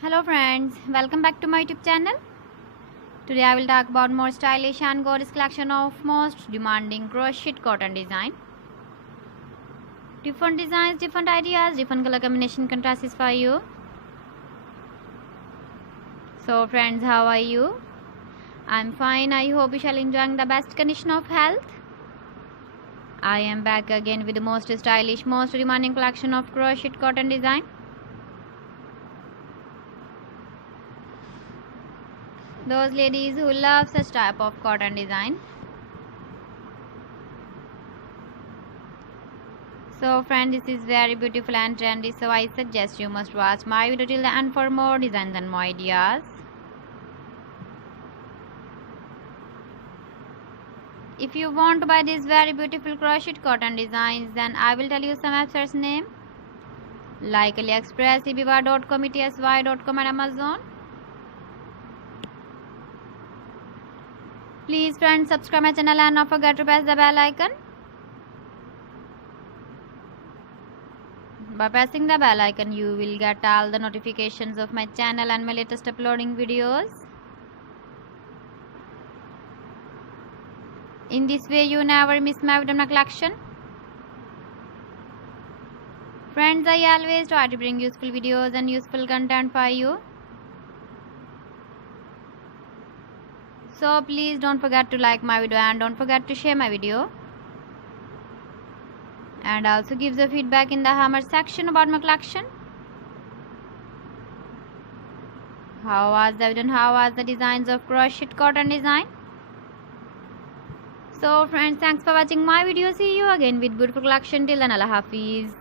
Hello friends, welcome back to my YouTube channel. Today I will talk about more stylish and gorgeous collection of most demanding crochet cotton design. Different designs, different ideas, different color combination contrasts for you. So friends, how are you? I'm fine. I hope you shall enjoying the best condition of health. I am back again with the most stylish, most demanding collection of crochet cotton design. Those ladies who love such type of cotton design. So friends, this is very beautiful and trendy, so I suggest you must watch my video till the end for more designs and more ideas. If you want to buy these very beautiful crochet cotton designs, then I will tell you some websites name like AliExpress, eBay.com, etsy.com and Amazon. Please friends, subscribe my channel and not forget to press the bell icon. By pressing the bell icon, you will get all the notifications of my channel and my latest uploading videos. In this way, you never miss my video collection. Friends, I always try to bring useful videos and useful content for you. So please don't forget to like my video and don't forget to share my video. And also give the feedback in the comment section about my collection. How was the video and how was the designs of crochet cotton design? So friends, thanks for watching my video. See you again with beautiful collection. Till then, Allah Hafiz.